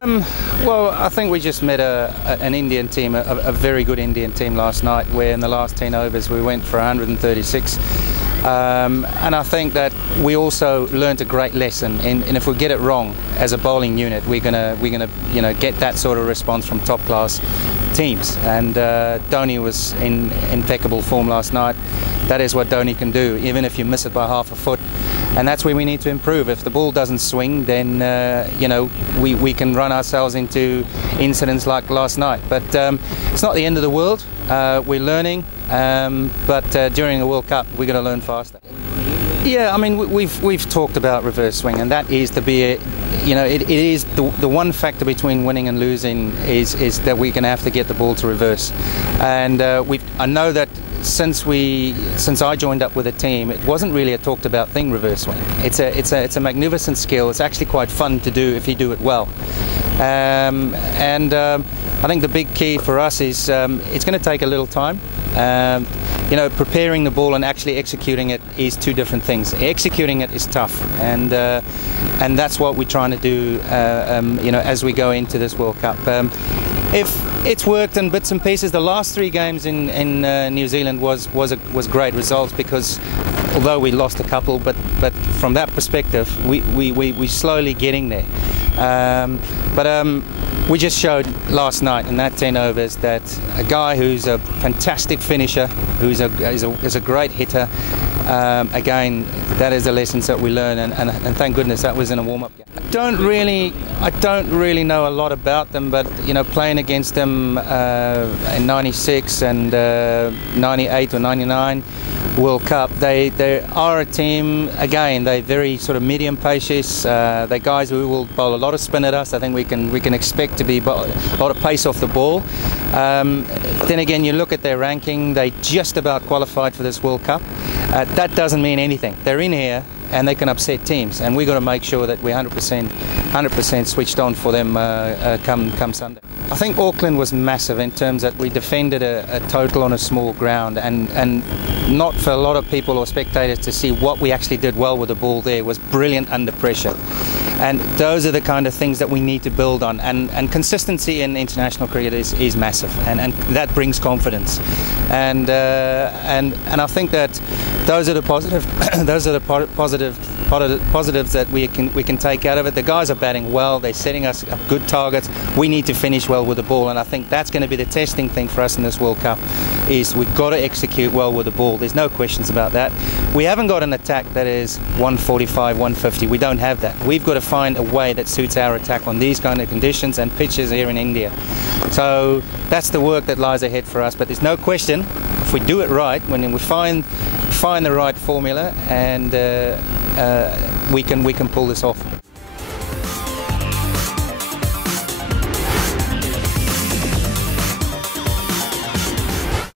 Well, I think we just met an Indian team, a very good Indian team last night, where in the last 10 overs we went for 136. And I think that we also learned a great lesson. And if we get it wrong as a bowling unit, we're gonna get that sort of response from top class teams. And Dhoni was in impeccable form last night. That is what Dhoni can do, even if you miss it by half a foot. And that's where we need to improve. If the ball doesn't swing, then we can run ourselves into incidents like last night. But it's not the end of the world. We're learning, but during the World Cup, we're going to learn faster. Yeah, I mean, we've talked about reverse swing, and that is it is the one factor between winning and losing is that we're going to have to get the ball to reverse. And I know that since I joined up with the team, it wasn't really a talked about thing, reverse swing. It's a magnificent skill. It's actually quite fun to do if you do it well. I think the big key for us is it's going to take a little time. Preparing the ball and actually executing it is two different things. Executing it is tough, and that's what we're trying to do. As we go into this World Cup. If it's worked in bits and pieces, the last 3 games in New Zealand was great results, because although we lost a couple, but from that perspective, we're slowly getting there. We just showed last night in that 10 overs that a guy who's a fantastic finisher, who's a great hitter. Again, that is the lessons that we learn, and thank goodness that was in a warm-up game. I don't really know a lot about them, but playing against them in '96 and '98 or '99 World Cup, they are a team. Again, they're very sort of medium paces. They're guys who will bowl a lot of spin at us. I think we can expect to be a lot of pace off the ball. Then again, you look at their ranking; they just about qualified for this World Cup. That doesn't mean anything. They're in here and they can upset teams, and we've got to make sure that we're 100% switched on for them come Sunday. I think Auckland was massive in terms that we defended a total on a small ground, and not for a lot of people or spectators to see what we actually did well with the ball there was brilliant under pressure. And those are the kind of things that we need to build on, and consistency in international cricket is massive, and that brings confidence, and I think that those are the positives that we can take out of it. The guys are batting well, they're setting us up good targets. We need to finish well with the ball, and I think that's going to be the testing thing for us in this World Cup. Is we've got to execute well with the ball. There's no questions about that. We haven't got an attack that is 145, 150. We don't have that. We've got to find a way that suits our attack on these kind of conditions and pitches here in India. So that's the work that lies ahead for us. But there's no question, if we do it right, when we find the right formula, and we can pull this off.